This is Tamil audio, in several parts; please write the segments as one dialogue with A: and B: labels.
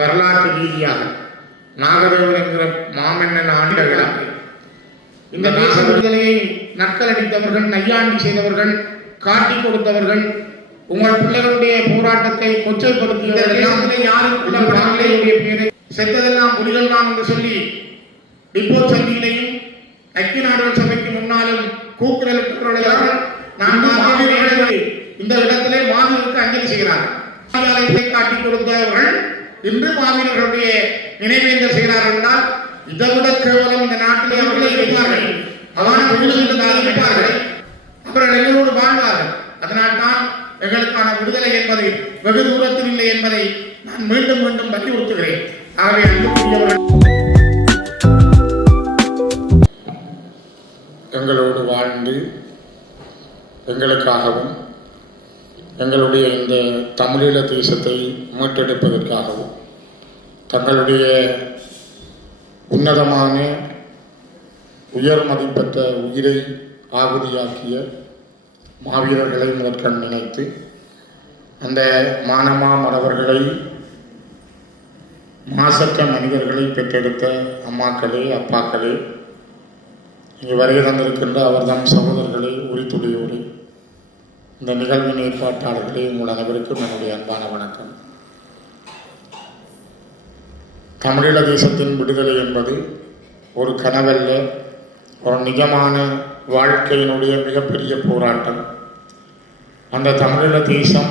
A: வரலாற்று ரீதியாக நாகதேவன் என்கிற மாமன்னன் ஆண்ட இந்த தேச விடுதலையை நக்கலடித்தவர்கள் நையாண்டி செய்தவர்கள் காட்டி கொடுத்தவர்கள் உங்கள் பிள்ளைகளுடைய போராட்டத்தை கொச்சைப்படுத்தியவர்கள் எல்லாம் யாரும் பிள்ளைகளுடைய பேரை செத்ததெல்லாம் புலிகள் தான் என்று சொல்லி டிப்போ சந்தியிலையும் ஐக்கிய நாடுகள் சபைக்கு முன்னாலும் கூக்குரலிட்டவர்களெல்லாம் நான் இந்த இடத்திலே மாவீரருக்கு அஞ்சலி மாவீரத்தை காட்டி கொடுத்தவர்கள் இன்று மாவீரர்களுடைய நினைவேந்தல் செய்கிறார்கள் என்றால் இதை விட கேவலம் இந்த நாட்டிலே அவர்களை இருப்பார்கள். அவான விடுதலை இருப்பார்கள் அவர்கள் எங்களோடு வாழ்வார்கள். அதனால் தான் எங்களுக்கான விடுதலை என்பதை வெகு தூரத்தில் இல்லை என்பதை நான் மீண்டும் மீண்டும் வலியுறுத்துகிறேன் ஆகவே அன்புக்குரியவர்கள் எங்களோடு வாழ்ந்து எங்களுக்காகவும் எங்களுடைய இந்த தமிழீழ தேசத்தை மீட்டெடுப்பதற்காகவும் தங்களுடைய உன்னதமான உயர் மதிப்பற்ற உயிரை ஆகுதியாக்கிய மாவீரர்களை முதற்கண் நினைத்து அந்த மானமா மறவர்களை மாசற்ற மனிதர்களை பெற்றெடுத்த அம்மாக்களே அப்பாக்களே இங்கே வருகை தந்திருக்கின்ற அவர்தம் சகோதரர்களே உரித்துடையோரே இந்த நிகழ்வின் ஏற்பாட்டாளர்களே உங்கள் அனைவருக்கும் என்னுடைய அன்பான வணக்கம். தமிழீழ தேசத்தின் விடுதலை என்பது ஒரு கனவல்ல ஒரு நிஜமான வாழ்க்கையினுடைய மிகப்பெரிய போராட்டம். அந்த தமிழீழ தேசம்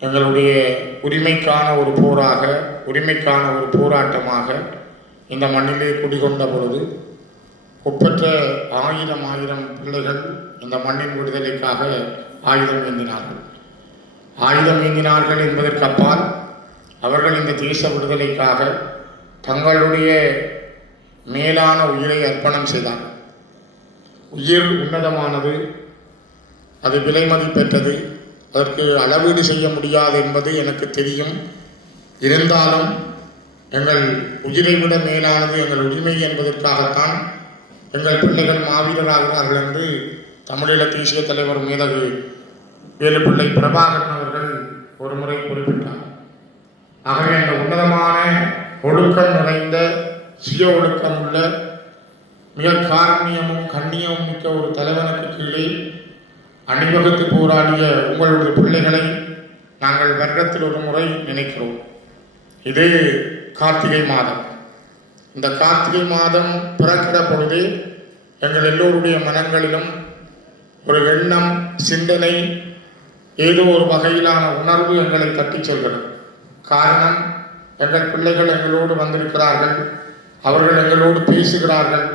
A: எங்களுடைய உரிமைக்கான ஒரு போராக உரிமைக்கான ஒரு போராட்டமாக இந்த மண்ணிலே குடிகொண்ட பொழுது ஒப்பற்ற ஆயிரம் ஆயிரம் பிள்ளைகள் இந்த மண்ணின் விடுதலைக்காக ஆயுதம் ஏந்தினார்கள். ஆயுதம் ஏந்தினார்கள் என்பதற்கு அப்பால் அவர்கள் இந்த தேச விடுதலைக்காக தங்களுடைய மேலான உயிரை அர்ப்பணம் செய்தார். உயிர் உன்னதமானது அது விலை மதிப்பெற்றது அதற்கு அளவீடு செய்ய முடியாது என்பது எனக்கு தெரியும். இருந்தாலும் எங்கள் உயிரை விட மேலானது எங்கள் உரிமை என்பதற்காகத்தான் எங்கள் பிள்ளைகள் மாவீரராகிறார்கள் என்று தமிழீழ தேசிய தலைவர் மேதகு வேலுப்பிள்ளை பிரபாகரன் அவர்கள் ஒரு முறை குறிப்பிட்டார். ஆகவே அந்த உன்னதமான ஒழுக்கம் நிறைந்த சுய ஒழுக்கம் உள்ள மிக காரணியமும் கண்ணியமும் மிக்க ஒரு தலைவனுக்கு கீழே அணிவகுத்து போராடிய உங்களுடைய பிள்ளைகளை நாங்கள் வருடத்தில் ஒரு முறை நினைக்கிறோம். இது கார்த்திகை மாதம். இந்த கார்த்திகை மாதம் பிறக்கிற பொழுது எங்கள் எல்லோருடைய மனங்களிலும் ஒரு எண்ணம் சிந்தனை ஏதோ ஒரு வகையிலான உணர்வு எங்களை தட்டிச் சொல்கிறது. காரணம் எங்கள் பிள்ளைகள் எங்களோடு வந்திருக்கிறார்கள். அவர்கள் எங்களோடு பேசுகிறார்கள்.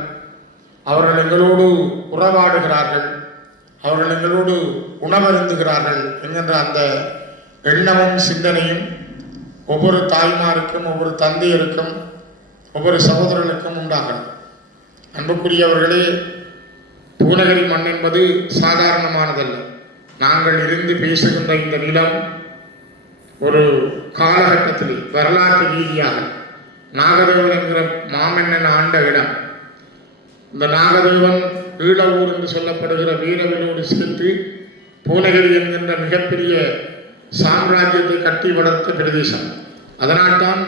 A: அவர்கள் எங்களோடு உறவாடுகிறார்கள். அவர்கள் எங்களோடு உணவருந்துகிறார்கள் என்கின்ற அந்த எண்ணமும் சிந்தனையும் ஒவ்வொரு தாய்மாருக்கும் ஒவ்வொரு தந்தையருக்கும் ஒவ்வொரு சகோதரனுக்கும் உண்டாகும் அன்புக்குரியவர்களே பூநகரி மண் என்பது சாதாரணமானதல்ல. நாங்கள் இருந்து பேசுகின்ற இந்த நிலம் ஒரு காலகட்டத்திலே வரலாற்று ரீதியாக நாகதேவன் என்கிற மாமன்னன் ஆண்ட இடம். இந்த நாகதேவன் ஈழவூர் என்று சொல்லப்படுகிற வீரவனோடு சேர்த்து பூனகிரி என்கின்ற மிகப்பெரிய சாம்ராஜ்யத்தை கட்டி வளர்த்த பிரதேசம். அதனால்தான்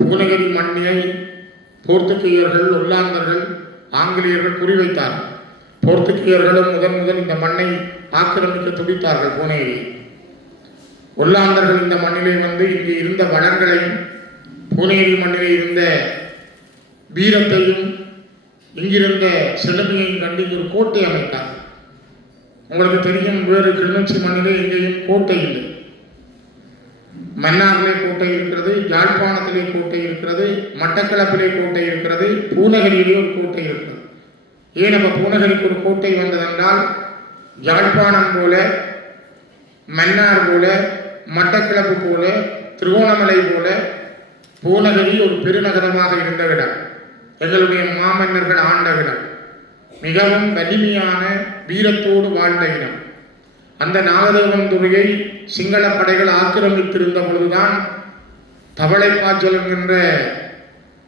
A: பூனகிரி மண்ணியை போர்த்துகீயர்கள் ஒல்லாந்தர்கள் ஆங்கிலேயர்கள் குறிவைத்தார்கள். போர்த்துகீயர்களும் முதன் முதல் இந்த மண்ணை ஆக்கிரமிக்க துடித்தார்கள் பூனகிரி ஒல்லாந்தர்கள் இந்த மண்ணிலே வந்து இங்கே இருந்த வளங்களையும் பூனேரி மண்ணிலே இருந்த வீரத்தையும் இங்கிருந்த செழுமையையும் கண்டு இங்கே ஒரு கோட்டை அமைத்தார். உங்களுக்கு தெரியும் வேறு கிளிநொச்சி மண்ணிலே எங்கேயும் கோட்டை இல்லை. மன்னாரிலே கோட்டை இருக்கிறது யாழ்ப்பாணத்திலே கோட்டை இருக்கிறது மட்டக்களப்பிலே கோட்டை இருக்கிறது பூநகரியிலே ஒரு கோட்டை இருக்கிறது. ஏன் நம்ம பூநகரிக்கு ஒரு கோட்டை வந்ததென்றால் யாழ்ப்பாணம் போல மன்னார் போல மட்டக்கிழப்பு போல திருவோணமலை போல பூநகரி ஒரு பெருநகரமாக இருந்த இடம் எங்களுடைய மாமன்னர்கள் ஆண்ட இடம் மிகவும் வலிமையான வீரத்தோடு வாழ்ந்த இடம். அந்த நாகதேவன் துறையை சிங்கள படைகள் ஆக்கிரமித்திருந்த பொழுதுதான் தவளை காய்ச்சல் என்கின்ற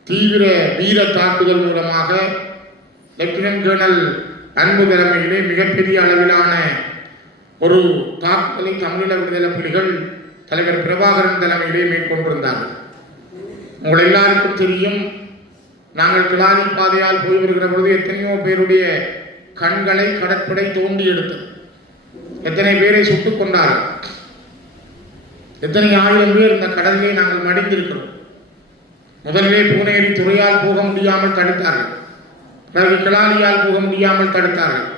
A: தீவிர வீர தாக்குதல் மூலமாக லெப்டினன்ட் கேர்னல் அன்பு தலைமையிலே மிகப்பெரிய அளவிலான ஒரு தாக்குதலை தமிழீழ விடுதலை புலிகள் தலைவர் பிரபாகரன் தலைமையிலே மேற்கொண்டிருந்தார்கள். உங்கள் எல்லாருக்கும் தெரியும் நாங்கள் கிளாரி பாதையால் போய் வருகிற பொழுது எத்தனையோ பேருடைய கண்களை கடற்படை தோண்டி எடுத்தது. எத்தனை பேரை சுட்டுக் கொண்டார்கள். எத்தனை ஆயிரம் பேர் இந்த கடலிலே நாங்கள் மடிந்திருக்கிறோம். முதலிலே பூனேரி துறையால் போக முடியாமல் தடுத்தார்கள். பிறகு கிளாலியால் போக முடியாமல் தடுத்தார்கள்.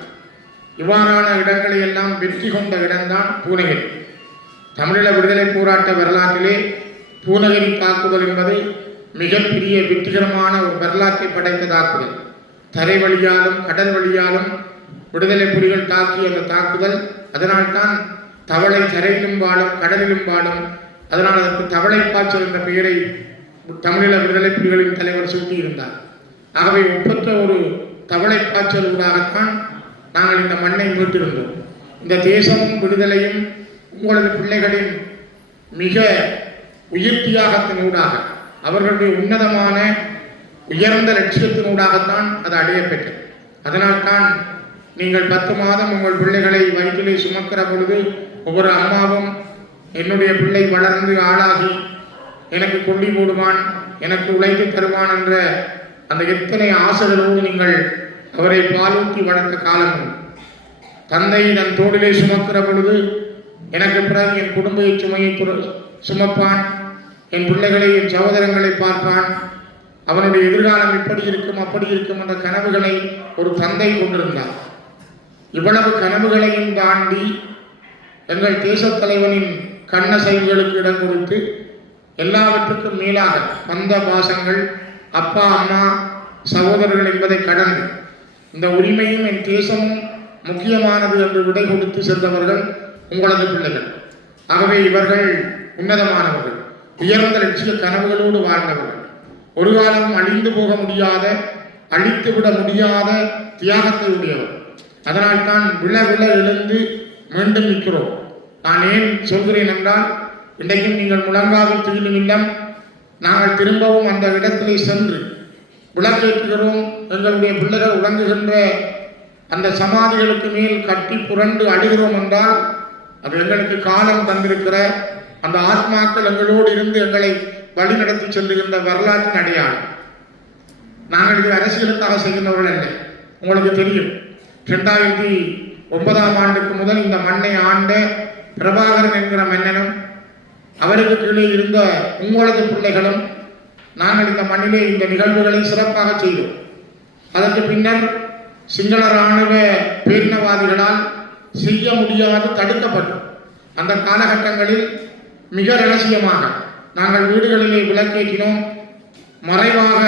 A: இவ்வாறான இடங்களை எல்லாம் வெற்றி கொண்ட இடம்தான் பூனகிரி தமிழீழ விடுதலை போராட்ட வரலாற்றிலே பூனகிரி தாக்குதல் என்பதை மிகப்பெரிய வெற்றிகரமான ஒரு வரலாற்றை படைத்த தாக்குதல் தரை வழியாலும் கடல் வழியாலும் விடுதலை புலிகள் தாக்கிய அந்த தாக்குதல் அதனால்தான் தவளை தரையிலும் வாழும் கடலிலும் வாழும் அதனால் அதற்கு தவளை பாய்ச்சல் என்ற பெயரை தமிழீழ விடுதலை புலிகளின் தலைவர் சூட்டியிருந்தார். ஆகவே ஒப்பற்ற ஒரு தவளை பாய்ச்சல் ஊடாகத்தான் நாங்கள் இந்த மண்ணை மீட்டிருந்தோம். இந்த தேசமும் விடுதலையும் உங்களது பிள்ளைகளின் மிக உயிர் தியாகத்தினூடாக அவர்களுடைய உன்னதமான உயர்ந்த லட்சியத்தினூடாகத்தான் அது அடையப்பெற்றது அதனால்தான் நீங்கள் பத்து மாதம் உங்கள் பிள்ளைகளை வயிற்றிலே சுமக்கிற பொழுது ஒவ்வொரு அம்மாவும் என்னுடைய பிள்ளை வளர்ந்து ஆளாகி எனக்கு கொல்லி போடுவான் எனக்கு உழைத்து தருவான் என்ற அந்த எத்தனை ஆசைகளோடு நீங்கள் அவரை பாலூட்டி வளர்த்த காலம் தந்தை தன் தோளிலே சுமக்கிற பொழுது எனக்கு பிறகு என் குடும்ப சுமையை சுமப்பான். என் பிள்ளைகளை என் சகோதரங்களை பார்ப்பான். அவனுடைய எதிர்காலம் இப்படி இருக்கும் அப்படி இருக்கும் என்ற கனவுகளை ஒரு தந்தை கொண்டிருந்தார். இவ்வளவு கனவுகளையும் தாண்டி எங்கள் தேசத் தலைவனின் கண்ணசைவுகளுக்கு இடம் கொடுத்து எல்லாவற்றுக்கும் மேலாக பந்த பாசங்கள் அப்பா அம்மா சகோதரர்கள் என்பதை கடந்து இந்த உரிமையும் என் தேசமும் முக்கியமானது என்று விடை கொடுத்து சென்றவர்கள் உங்களது பிள்ளைகள். ஆகவே இவர்கள் உன்னதமானவர்கள் உயர்ந்த லட்சிய கனவுகளோடு வாழ்ந்தவர்கள். ஒரு காலம் அழிந்து போக முடியாத அழித்து விட முடியாத தியாகத்தை உடையவர். அதனால்தான் விழ விழ எழுந்து மீண்டும் நிற்கிறோம். நான் ஏன் சொல்கிறேன் என்றால் இன்றைக்கும் நீங்கள் முழங்காவில் திரும்பும் இல்லம் நாங்கள் திரும்பவும் அந்த இடத்திலே சென்று விளக்கேற்றுகிறோம் எங்களுடைய பிள்ளைகள் உறங்குகின்ற அந்த சமாதிகளுக்கு மேல் கட்டி புரண்டு அழுகிறோம் என்றால் அது எங்களுக்கு காலம் தந்திருக்கிற அந்த ஆத்மாக்கள் எங்களோடு இருந்து எங்களை வழிநடத்தி செல்லுகின்ற வரலாற்றின் அடையாளம். நாங்கள் இது அரசியலுக்காக செய்கின்றவர்கள் அல்ல. உங்களுக்கு தெரியும் ரெண்டாயிரத்தி ஒன்பதாம் ஆண்டுக்கு முதல் இந்த மண்ணை ஆண்ட பிரபாகரன் என்கிற மன்னனும் அவருக்கு கீழே இருந்த உங்களது பிள்ளைகளும் நாங்கள் இந்த மண்ணிலே இந்த நிகழ்வுகளை சிறப்பாக செய்தோம். அதற்கு பின்னர் சிங்கள இராணுவ பேரினவாதிகளால் செய்ய முடியாது தடுக்கப்பட்டோம். அந்த காலகட்டங்களில் மிக ரகசியமாக நாங்கள் வீடுகளிலே விளக்கேற்றினோம். மறைவாக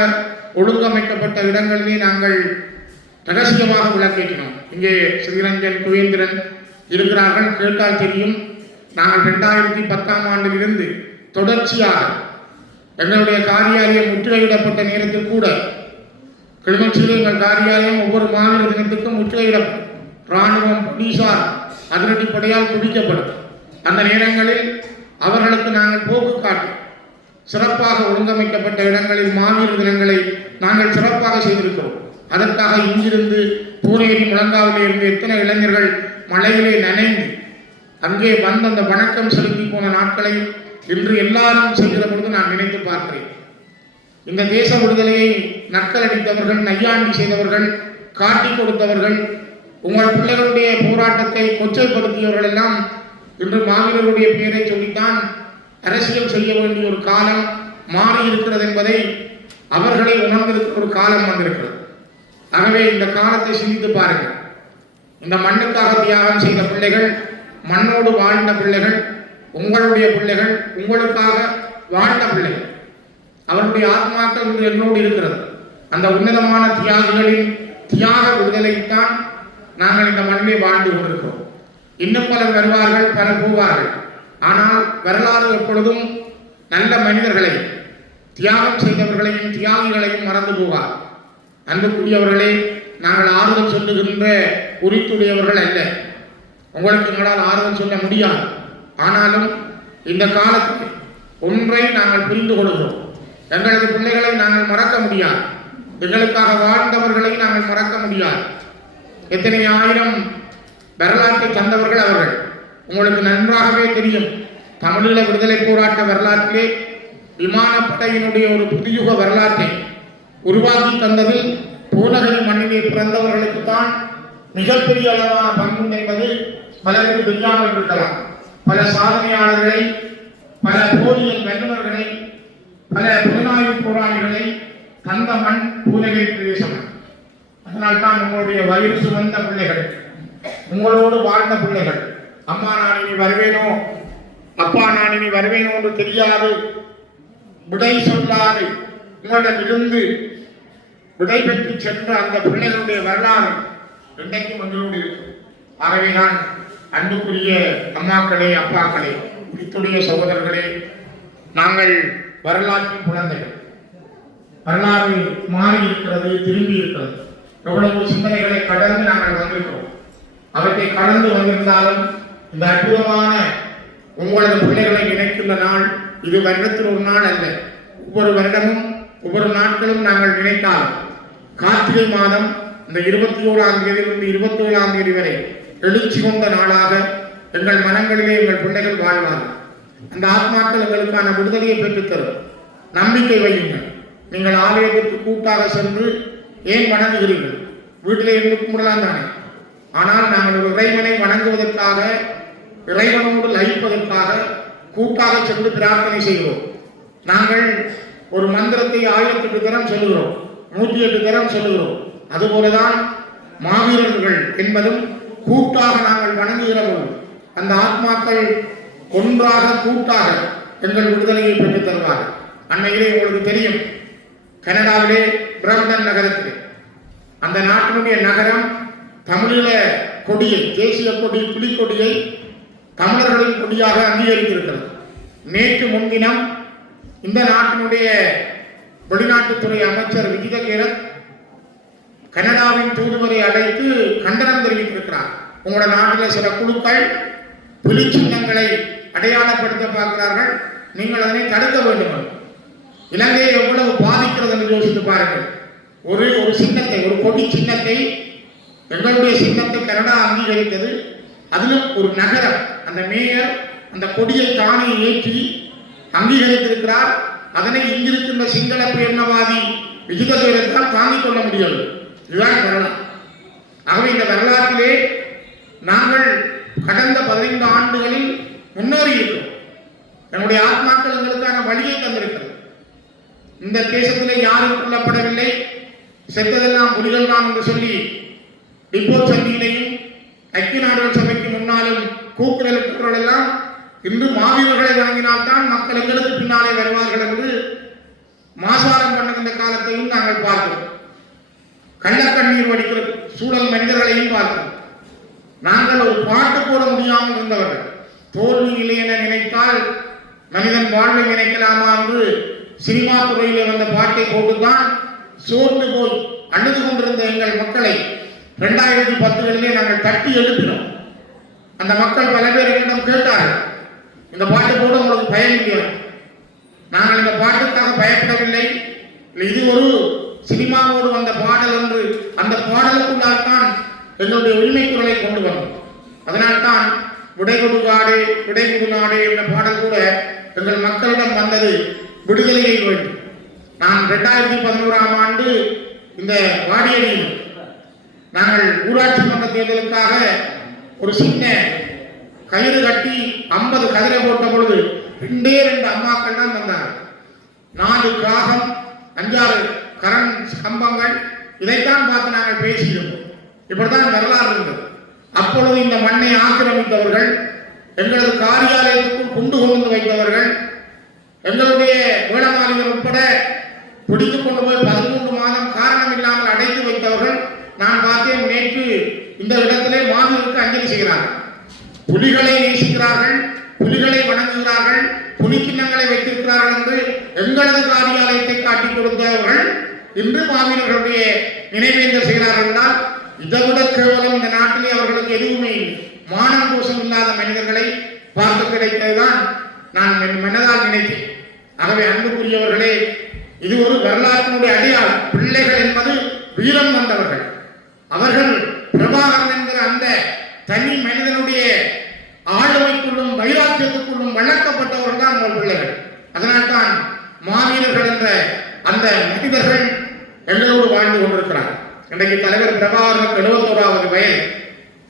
A: ஒழுங்கமைக்கப்பட்ட இடங்களிலே நாங்கள் ரகசியமாக விளக்கேற்றினோம். இங்கே ஸ்ரீரஞ்சன் குவேந்திரன் இருக்கிறார்கள் கேட்டால் தெரியும். நாங்கள் ரெண்டாயிரத்தி பத்தாம் ஆண்டிலிருந்து தொடர்ச்சியாக எங்களுடைய காரியாலயம் முற்றுகையிடப்பட்ட நேரத்தில் கூட கிளிநொச்சியில் எங்கள் காரியாலயம் ஒவ்வொரு மாநில தினத்துக்கும் முற்றுகையிடப்படும் இராணுவம் போலீசார் அதிரடிப்படையால் குவிக்கப்படும். அந்த நேரங்களில் அவர்களுக்கு நாங்கள் போக்கு காட்டும் சிறப்பாக ஒழுங்கமைக்கப்பட்ட இடங்களில் மாவீர தினங்களை நாங்கள் சிறப்பாக செய்திருக்கிறோம். அதற்காக இங்கிருந்து பூனேரி முழங்காவிலே இருந்து எத்தனை இளைஞர்கள் மழையிலே நனைந்து அங்கே வந்து அந்த வணக்கம் செலுத்தி போன நாட்களை என்று எல்லாரும் செய்கிற பொழுது நான் நினைத்து பார்க்கிறேன். இந்த தேச விடுதலையை நக்கலடித்தவர்கள் நையாண்டி செய்தவர்கள் காட்டி கொடுத்தவர்கள் உங்கள் பிள்ளைகளுடைய போராட்டத்தை கொச்சைப்படுத்தியவர்கள் எல்லாம் இன்று மாவீரருடைய பெயரை சொல்லித்தான் அரசியல் செய்ய வேண்டிய ஒரு காலம் மாறி இருக்கிறது என்பதை அவர்களை உணர்ந்திருக்கிற ஒரு காலம் வந்திருக்கிறது. ஆகவே இந்த காலத்தை சிந்தித்து பாருங்கள். இந்த மண்ணுக்காக தியாகம் செய்த பிள்ளைகள் மண்ணோடு வாழ்ந்த பிள்ளைகள் உங்களுடைய பிள்ளைகள் உங்களுக்காக வாழ்ந்த பிள்ளைகள் அவருடைய ஆத்மாக்கள் இன்று என்னோடு இருக்கிறது. அந்த உன்னதமான தியாகிகளின் தியாக விடுதலைத்தான் நாங்கள் இந்த மண்ணிலே வாழ்ந்து கொண்டிருக்கிறோம். இன்னும் பலர் வருவார்கள் பலர் போவார்கள். ஆனால் வரலாறு எப்பொழுதும் நல்ல மனிதர்களை தியாகம் செய்தவர்களையும் தியாகிகளையும் மறந்து போவார். அன்புக்குரியவர்களே நாங்கள் ஆறுதல் சொல்லுகின்ற உரித்துடையவர்கள் அல்ல. உங்களுக்கு எங்களால் ஆறுதல் சொல்ல முடியாது. ஆனாலும் இந்த காலத்தில் ஒன்றை நாங்கள் புரிந்து கொள்கிறோம். எங்களது பிள்ளைகளை நாங்கள் மறக்க முடியாது. எங்களுக்காக வாழ்ந்தவர்களை நாங்கள் மறக்க முடியாது. எத்தனை ஆயிரம் வரலாற்றை தந்தவர்கள் அவர்கள். உங்களுக்கு நன்றாகவே தெரியும். தமிழீழ விடுதலை போராட்ட வரலாற்றிலே விமானப்படையினுடைய ஒரு புதியுக வரலாற்றை உருவாக்கி தந்ததில் பூநகரி மண்ணிலே பிறந்தவர்களுக்கு தான் மிகப்பெரிய அளவான பங்கு என்பது பலருக்கு தெரியாமல் இருக்கலாம். பல சாதனையாளர்களை பல போலியல் வல்லுநர்களை பல புலனாய்வு போராளிகளை தந்த மண் பூலகை பிரதேசம் அதனால் தான் உங்களுடைய வயிறு சுமந்த பிள்ளைகள் உங்களோடு வாழ்ந்த பிள்ளைகள் அம்மா நான் இனி வருவேனோ? அப்பா நான் இனி வருவேனோ என்று தெரியாது. விடை சொல்லாது. உங்களிடம் இருந்து விடை பெற்று சென்ற அந்த பிள்ளைகளுடைய வரலாறு இன்றைக்கும் எங்களோடு இருக்கும். ஆகவே நான் அன்புக்குரிய அம்மாக்களே அப்பாக்களே குறித்துடைய சகோதரர்களே நாங்கள் வரலாற்றின் குழந்தைகள். வரலாறு மாறி இருக்கிறது திரும்பி இருக்கிறது எவ்வளவு சிந்தனைகளை கடந்து நாங்கள் வந்திருக்கிறோம். அவற்றை கடந்து வந்திருந்தாலும் இந்த அற்புதமான உங்களது பிள்ளைகளை நினைக்கின்ற நாள் இது வருடத்தில் ஒரு நாள் அல்ல. ஒவ்வொரு வருடமும் ஒவ்வொரு நாட்களும் நாங்கள் நினைத்தால் கார்த்திகை மாதம் இந்த இருபத்தி ஓராம் தேதியிலிருந்து இருபத்தி ஏழாம் தேதி வரை எழுச்சி கொண்ட நாளாக எங்கள் மனங்களிலே எங்கள் பிள்ளைகள் வாழ்வார்கள். அந்த ஆத்மாக்கள் எங்களுக்கான விடுதலையை பெற்றுத்தரும். நம்பிக்கை வையுங்கள். நீங்கள் ஆலயத்திற்கு கூட்டாக சென்று ஏன் வணங்குகிறீர்கள்? வீட்டிலே இருந்து கும்பிடலாம் தானே? ஆனால் நாங்கள் ஒரு இறைவனை வணங்குவதற்காக இறைவனோடு லயிப்பதற்காக கூட்டாக சென்று பிரார்த்தனை செய்கிறோம். நாங்கள் ஒரு மந்திரத்தை ஆயிரத்தி எட்டு தரம் சொல்லுகிறோம். நூற்றி எட்டு தரம் சொல்லுகிறோம். அதுபோலதான் மாவீரர்கள் என்பதும் கூட்டாக நாங்கள் வணங்குகிற அந்த ஆத்மாக்கள் ஒன்றாக கூட்டாக எங்கள் விடுதலையை பெற்றுத் தருவார்கள். அன்னையிலே உங்களுக்கு தெரியும் கனடாவிலே பிரம்டன் நகரத்திலே. அந்த நாட்டினுடைய நகரம் தமிழீழ கொடியை தேசிய கொடி புலிக்கொடியை தமிழர்களின் கொடியாக அங்கீகரித்திருக்கிறது. நேற்று முன்தினம் இந்த நாட்டினுடைய வெளிநாட்டுத்துறை அமைச்சர் விஜிதகேரன் கனடாவின் தூதுவரை அழைத்து உங்களோட நாட்டில் சில குழுக்கள் புலி சின்னங்களை அடையாளப்படுத்த பார்க்கிறார்கள். நீங்கள் அதனை தடுக்க வேண்டும். இலங்கையை எவ்வளவு பாதிக்கிறது என்று யோசித்து பாருங்கள். ஒரு ஒரு சின்னத்தை ஒரு கொடி சின்னத்தை எங்களுடைய சின்னத்தை கனடா அங்கீகரித்தது. அதிலும் ஒரு நகரம் அந்த மேயர் அந்த கொடியை தானே ஏற்றி அங்கீகரித்திருக்கிறார். அதனை இங்கிருக்கின்ற சிங்கள பேரினவாதி விஜிதகேரத்தால் தாங்கிக் கொள்ள முடியாது. இதுதான் வரலாறு ஆகவே இந்த வரலாற்றிலே நாங்கள் கடந்த பதினைந்து ஆண்டுகளில் முன்னேறி இருக்கிறோம் என்னுடைய ஆத்மாக்கள் எங்களுக்கான வழியை தந்திருக்கிறது. இந்த தேசத்திலே யாரும் கொல்லப்படவில்லை. செத்ததெல்லாம் புலிகள் தான் என்று சொல்லி டிப்போ சந்தியிலையும் ஐக்கிய நாடுகள் சபைக்கு முன்னாலும் கூக்குரலிட்டவர்கள் எல்லாம் இன்று மாவீரர்களை வழங்கினால்தான் மக்கள் எங்களுக்கு பின்னாலே வருவார்கள் என்று மாசாரம் பண்ணுகின்ற காலத்தையும் நாங்கள் பார்க்கிறோம். கள்ளக்கண்ணீர் வடிக்கிற சூழல் மனிதர்களையும் பார்க்கிறோம். நாங்கள் ஒரு பாட்டு போட முடியாமல் இருந்தவர்கள். தோல்வி இல்லை என நினைத்தால் மனிதன் வாழ்வை நினைக்கலாமா என்று சினிமா துறையில் வந்த பாட்டை போட்டுதான் சோர்ந்து போய் அழுது கொண்டிருந்த எங்கள் மக்களை இரண்டாயிரத்தி பத்துகளிலே நாங்கள் தட்டி எழுப்பினோம். அந்த மக்கள் பல பேர் என்னிடம் கேட்டார்கள் இந்த பாட்டு போட உங்களுக்கு பயம் இல்லையா? நாங்கள் இந்த பாட்டுக்காக பயப்படவில்லை. இது ஒரு சினிமாவோடு வந்த பாடல் என்று அந்த பாடலுக்குள்ளால் தான் எங்களுடைய உரிமை குரலை கொண்டு வந்தோம். அதனால்தான் விடைகொடு காடு விடைகொடு நாடு என்ற பாடல் கூட எங்கள் மக்களிடம் வந்தது விடுதலையை வேண்டும். நான் ரெண்டாயிரத்தி பதினோராம் ஆண்டு இந்த வாடியடியில் நாங்கள் ஊராட்சி மன்ற தேர்தலுக்காக ஒரு சின்ன கயிறு கட்டி ஐம்பது கதிரை போட்ட பொழுது ரெண்டே ரெண்டு அம்மாக்கள் தான் வந்தாங்க. நாலு காகம் அஞ்சாறு கரண் கம்பங்கள் இதைத்தான் பார்த்து நாங்கள் பேசியிருந்தோம். இப்படித்தான் வரலாறு இருந்தது. அப்பொழுது இந்த மண்ணை ஆக்கிரமித்தவர்கள் எங்களது காரியாலயத்துக்கும் குண்டு கொண்டு வைத்தவர்கள் எங்களுடைய வேளமாளிகள் உட்பட பிடித்து கொண்டு போய் பதிமூன்று மாதம் காரணம் இல்லாமல் அடைத்து வைத்தவர்கள் நான் பார்த்தேன் நேற்று இந்த இடத்திலே மாணவருக்கு அஞ்சலி செய்கிறார்கள். புலிகளை நேசிக்கிறார்கள் புலிகளை வணங்குகிறார்கள் புலி சின்னங்களை வைத்திருக்கிறார்கள் என்று எங்களது காரியாலயத்தை காட்டிக் கொடுத்தவர்கள் இன்று மாவீரர்களுடைய நினைவேந்தல் செய்கிறார்கள் என்றால் இதைவிட கேவலம் இந்த நாட்டிலே அவர்களுக்கு எதுவுமே மானம் கோஷம் இல்லாத மனிதர்களை பார்த்து கிடைத்ததுதான் நான் என் மனதால் நினைத்தேன். ஆகவே அன்புக்குரியவர்களே இது ஒரு வரலாற்றினுடைய அடையாளம். பிள்ளைகள் என்பது வீரம் வந்தவர்கள் அவர்கள் பிரபாகரன் என்கிற அந்த தனி மனிதனுடைய ஆளுமைக்குள்ளும் வைராக்கியத்துக்குள்ளும் வளர்க்கப்பட்டவர்கள் தான் உங்கள் பிள்ளைகள். அதனால்தான் மாவீரர்கள் என்ற அந்த மனிதர்கள் எங்களோடு வாழ்ந்து கொண்டிருக்கிறார்கள். இன்றைக்கு தலைவர் பிரபாகரனுக்கு எழுபத்தோராவது வயது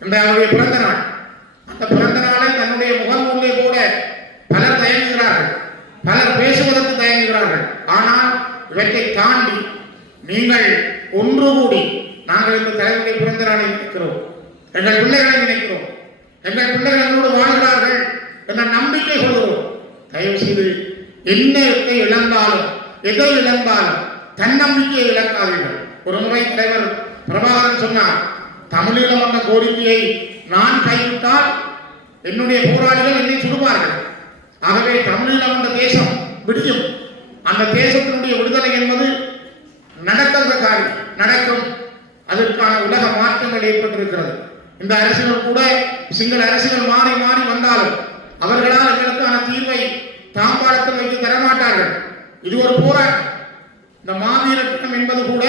A: என்ற அவருடைய பிறந்த நாள். அந்த பிறந்த நாளை தன்னுடைய முகநூலே கூட பலர் தயங்குகிறார்கள். பலர் பேசுவதற்கு தயங்குகிறார்கள். ஆனால் இவற்றை தாண்டி நீங்கள் ஒன்று கூடி நாங்கள் இந்த தலைவருடைய பிறந்த நாளை நினைக்கிறோம். எங்கள் பிள்ளைகளை நினைக்கிறோம். எங்கள் பிள்ளைகள் எங்களோடு வாழ்கிறார்கள் என்ற நம்பிக்கை கொள்கிறோம். தயவு செய்து என்னத்தை இழந்தாலும் எதை இழந்தாலும் தன்னம்பிக்கையை இழக்காதீர்கள். ஒரு முறை தலைவர் பிரபாகரன் சொன்னார் தமிழீழம் என்ற கோரிக்கையை நான் கைவிட்டால் என்னுடைய போராளிகள் என்னை சுடுவார்கள். ஆகவே தமிழீழம் என்ற தேசம் விடியும். அந்த தேசத்தினுடைய விடுதலை என்பது நடக்கிற காரியம் நடக்கும். அதற்கான உலக மாற்றங்கள் ஏற்பட்டிருக்கிறது. இந்த அரசுகள் கூட சிங்கள அரசுகள் மாறி மாறி வந்தாலும் அவர்களால் எங்களுக்கான தீர்வை தாம்பாளத்தில் வைத்து தரமாட்டார்கள். இது ஒரு போராட்டம். இந்த மாவீரட்டம் என்பது கூட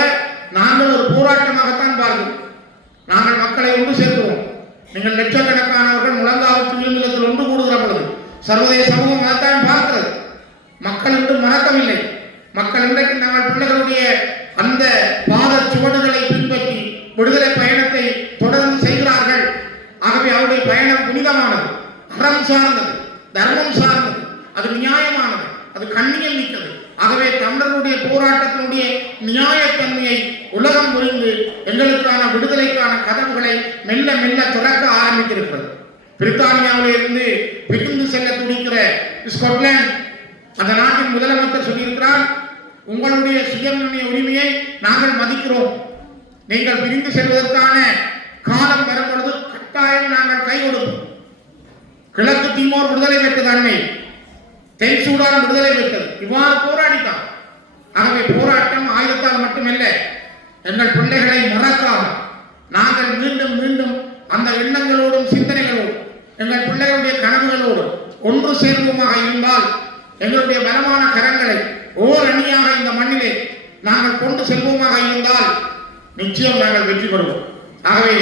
A: நாங்கள் ஒரு போராட்டமாகத்தான் பார்க்கிறோம் நாங்கள் மக்களை ஒன்று சேர்க்கிறோம் நீங்கள் லட்சக்கணக்கானவர்கள் முழங்காவுக்கு விழுந்தத்தில் ஒன்று கூடுகிற பொழுது சர்வதேச சமூகம் ஸ்கொட்லாந்து அந்த நாட்டின் முதலமைச்சர் சொல்லியிருக்கிறார் உங்களுடைய சுயநிர்ணய உரிமையை நாங்கள் மதிக்கிறோம். நீங்கள் பிரிந்து செல்வதற்கான காலம் வரும் பொழுது கட்டாயம் நாங்கள் கை கொடுப்போம். கிழக்கு தீமோர் விடுதலை பெற்றது அண்மை தென் சூடான் விடுதலை பெற்றது. இவ்வாறு போராடித்தான். ஆகவே போராட்டம் ஆயுதத்தால் மட்டுமல்ல எங்கள் பிள்ளைகளை மறக்காமல் நாங்கள் மீண்டும் மீண்டும் அந்த எண்ணங்களோடும் சிந்தனைகளோடும் எங்கள் பிள்ளைகளுடைய கனவுகளோடும் ஒன்று சேர்வோமாக இருந்தால் எங்களுடைய பலமான கரங்களை ஓர் அணியாக இந்த மண்ணிலே நாங்கள் கொண்டு செல்வோமாக இருந்தால் நிச்சயம் நாங்கள் வெற்றி பெறுவோம். ஆகவே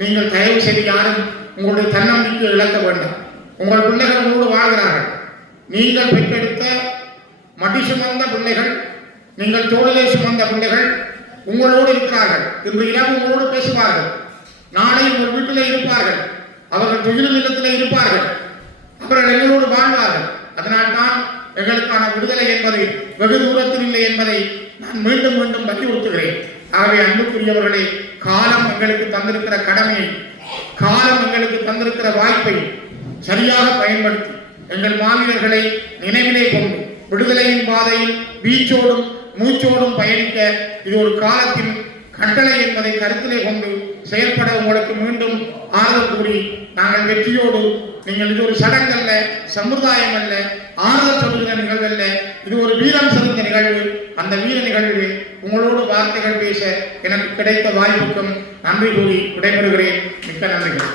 A: நீங்கள் தயவு செய்து யாரும் உங்களுடைய தன்னம்பிக்கை இழக்க வேண்டாம். உங்கள் பிள்ளைகள் உங்களோடு வாழ்கிறார்கள். நீங்கள் பெற்றெடுத்த மடி சுமந்த பிள்ளைகள் நீங்கள் தோளிலே சுமந்த பிள்ளைகள் உங்களோடு இருக்கிறார்கள். இன்று இரவு உங்களோடு பேசுவார்கள். நாளை உங்கள் வீட்டிலே இருப்பார்கள். அவர்கள் துயிலும் இல்லத்திலே இருப்பார்கள். அவர்கள் எங்களோடு வாழ்வார்கள். அதனால்தான் எங்களுக்கான விடுதலை என்பது வெகு தூரத்தில் இல்லை என்பதை நான் மீண்டும் மீண்டும் வலியுறுத்துகிறேன் ஆகவே அன்புக்குரியவர்களே காலம் எங்களுக்கு தந்திருக்கிற கடமையை காலம் எங்களுக்கு தந்திருக்கிற வாய்ப்பை சரியாக பயன்படுத்தி எங்கள் மாவீரர்களை நினைவிலே கொண்டு விடுதலையின் பாதையில் வீச்சோடும் மூச்சோடும் பயணிக்க இது ஒரு காலத்தின் கட்டளை என்பதை கருத்திலே கொண்டு செயல்பட உங்களுக்கு மீண்டும் ஆறுதல் கூறி நாங்கள் வெற்றியோடு நீங்கள் இது ஒரு சடங்கல்ல சம்பிரதாயம் அல்ல ஆறுதல் சொல்லுகிற நிகழ்வு அல்ல இது ஒரு வீரம் சிறந்த நிகழ்வு. அந்த வீர நிகழ்வில் உங்களோடு வார்த்தைகள் பேச எனக்கு கிடைத்த வாய்ப்புக்கும் நன்றி கூறி விடைபெறுகிறேன். மிக்க நன்றிகள்.